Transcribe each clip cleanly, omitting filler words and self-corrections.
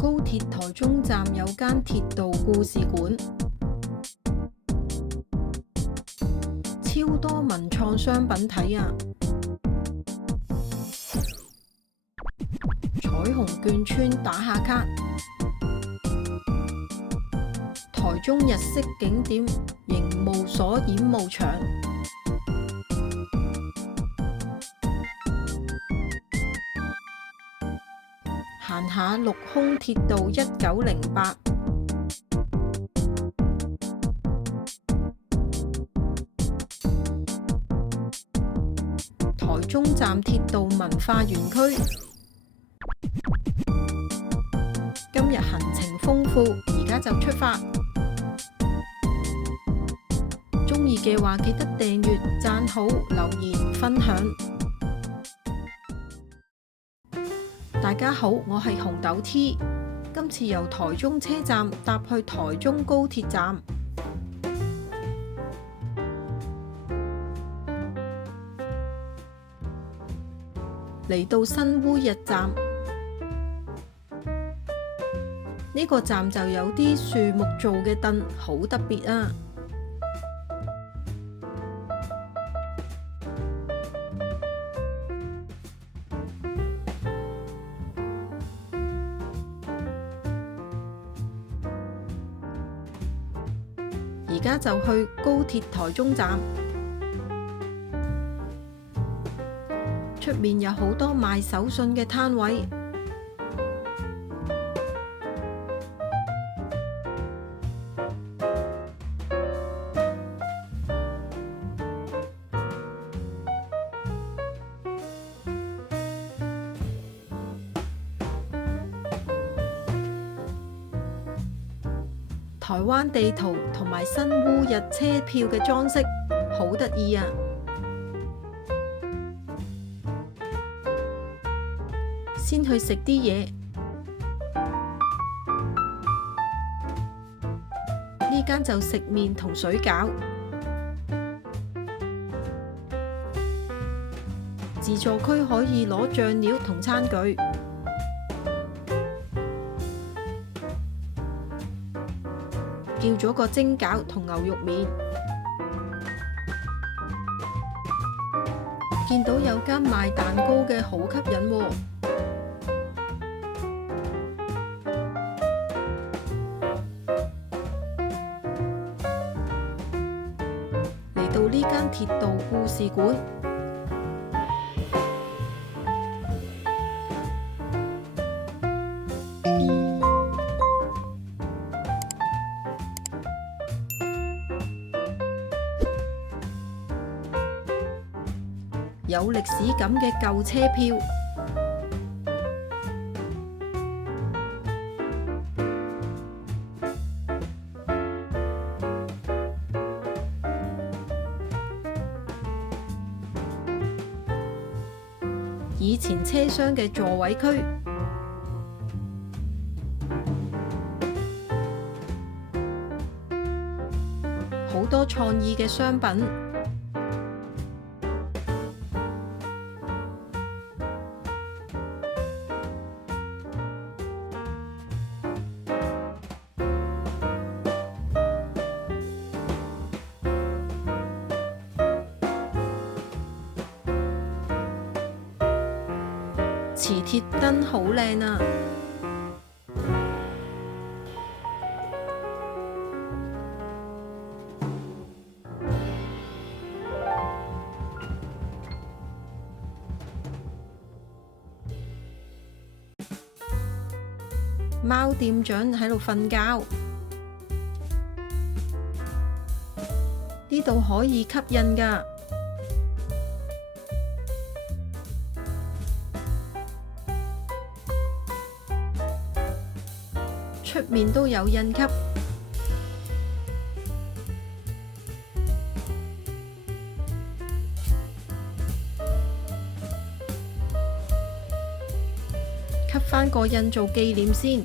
高鐵台中站有間鐵道故事館，超多文創商品睇啊！彩虹眷村打下卡，台中日式景點刑務所演務場，行下陸空鐵道1908，台中站鐵道文化園區。今日行程豐富，而家就出發。鍾意嘅話記得訂閱、讚好、留言、分享。大家好，我係紅豆 T， 今次由台中車站搭去台中高鐵站，嚟到新烏日站。呢個站就有啲樹木做嘅凳，好特別啊！而家就去高鐵台中站，出面有好多賣手信嘅攤位。台灣地圖同埋新烏日車票嘅裝飾好得意啊！先去食啲嘢，呢間就食麵同水餃。自助區可以攞醬料同餐具。叫咗個蒸餃同牛肉麵，見到有間賣蛋糕嘅好吸引喎。嚟到呢間鐵道故事館，有歷史感嘅舊車票，以前車廂嘅座位區，好多創意嘅商品。磁鐵燈好靚啊！貓店長喺度瞓覺，呢度可以吸印㗎。出面都有印級，吸返個印做紀念先。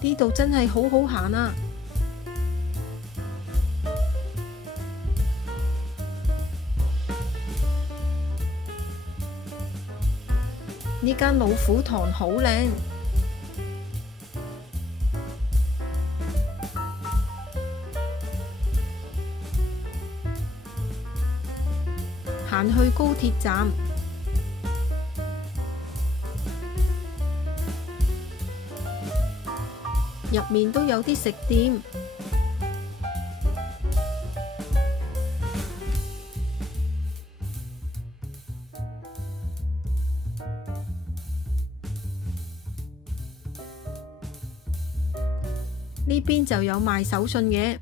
呢度真係好好行啊！呢間老虎堂好靚，行去高鐵站，入面都有啲食店。呢邊就有賣手信嘅，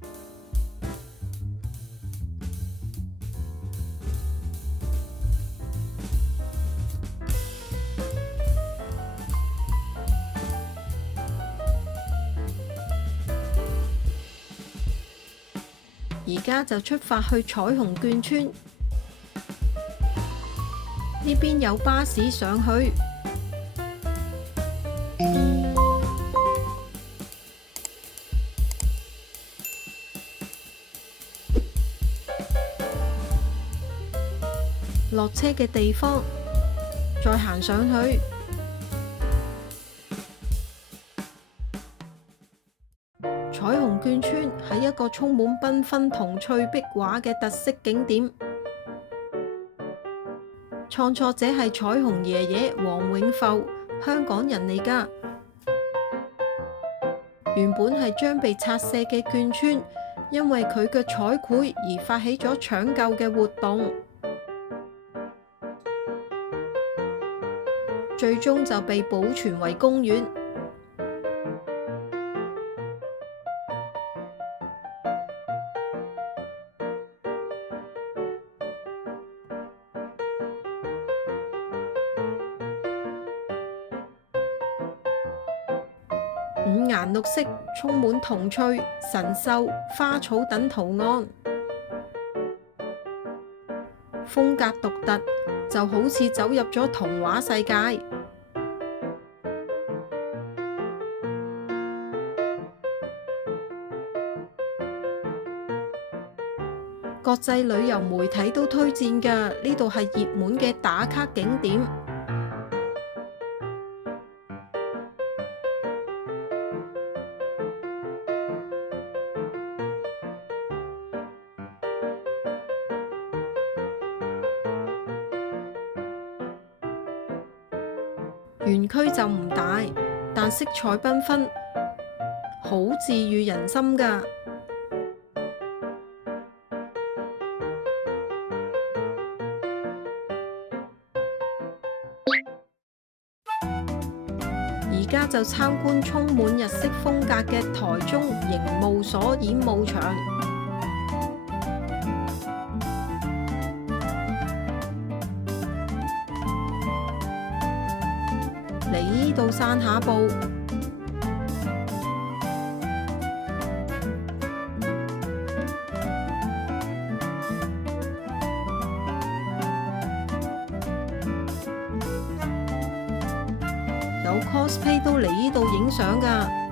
而家就出發去彩虹眷村。呢邊有巴士上去。落車嘅地方，再行上去。彩虹眷村係一個充滿繽紛童趣壁畫嘅特色景點。創作者係彩虹爺爺黃永阜，香港人嚟㗎。原本係將被拆卸嘅眷村，因為佢嘅彩繪而發起咗搶救嘅活動。最終就被保存為公園。五顏六色，充滿童趣、神獸、花草等圖案，風格獨特，就好似走入咗童話世界。國際旅遊媒體都推薦㗎，呢度係熱門嘅打卡景點。園區就唔大，但色彩繽紛，好治癒人心㗎。而家就參觀充滿日式風格嘅台中刑務所演舞場。嚟呢度散下步，有 cosplay 都嚟呢度影相㗎。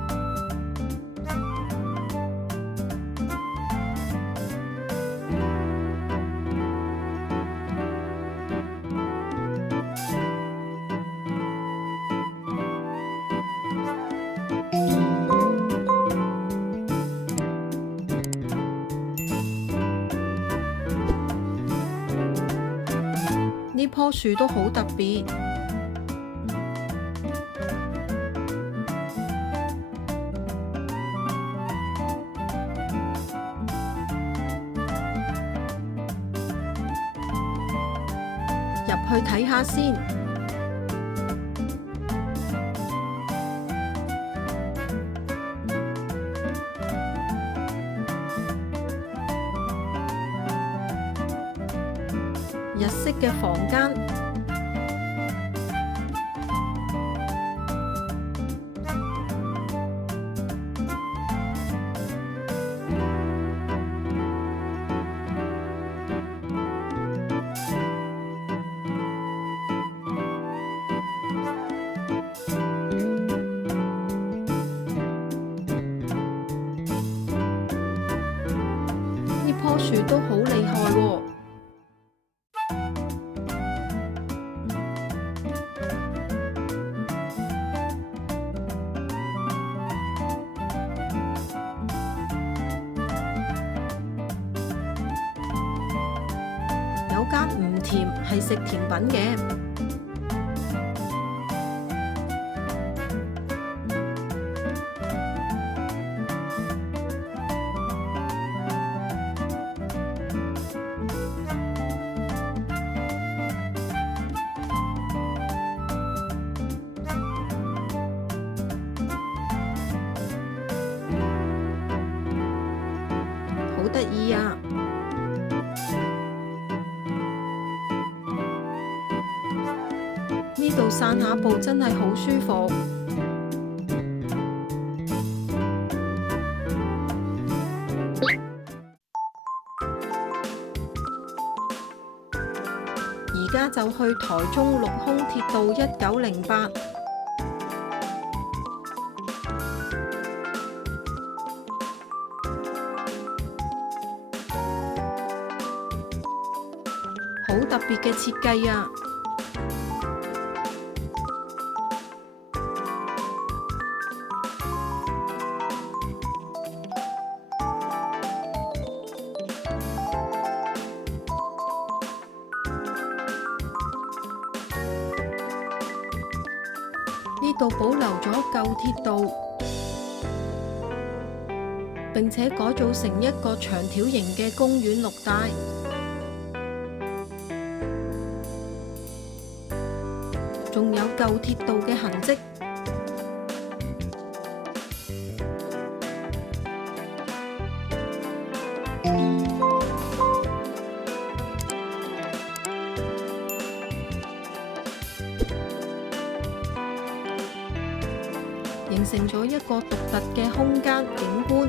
呢棵樹都好特別，入去睇下先。日式嘅房間，呢棵樹都好厲害喎。單唔甜，係食甜品嘅。好得意啊！呢度散下步真係好舒服。而家就去台中陸空鐵道1908。好特別嘅設計啊！呢度保留咗舊鐵道，並且改造成一個長條形嘅公園綠帶。仲有舊鐵道嘅痕跡，形成咗一個獨特嘅空間景觀。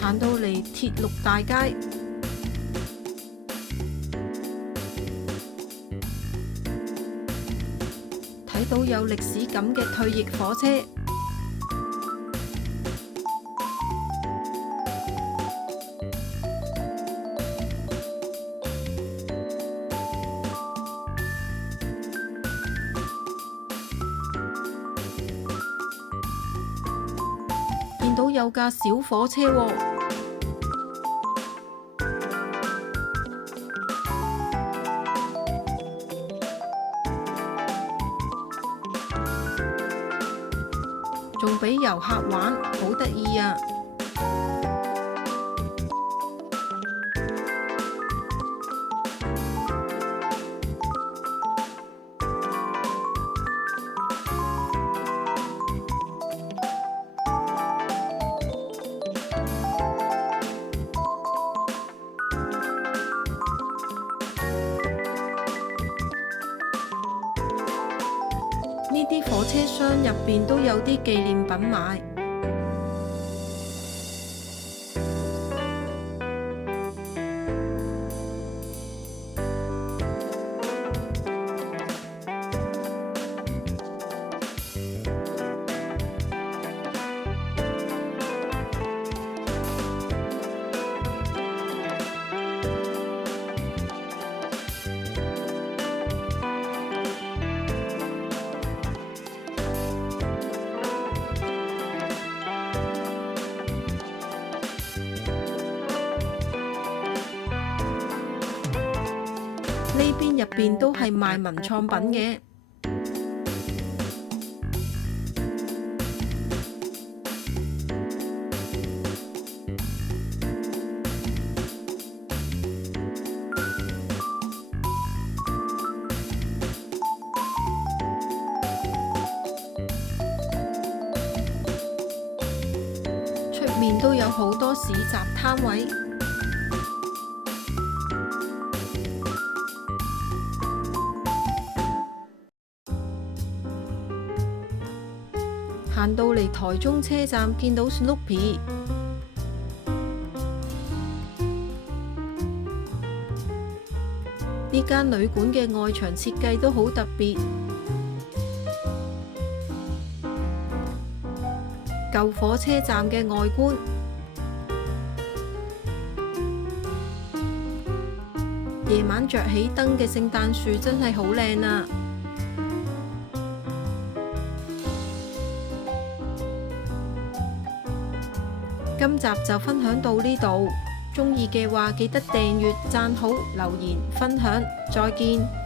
行到嚟鐵綠大街，睇到有歷史感嘅退役火車，見到有架小火車喎。仲俾遊客玩，好得意啊！呢啲火車廂入邊都有啲紀念品賣。呢邊入邊都係賣文創品嘅，出面都有好多市集攤位。行到嚟台中車站，見到 Snoopy。呢間旅館嘅外牆設計都好特別，舊火車站嘅外觀，夜晚着起燈嘅聖誕樹真係好靚啊！今集就分享到呢度，鍾意嘅話記得訂閱、讚好、留言、分享，再見。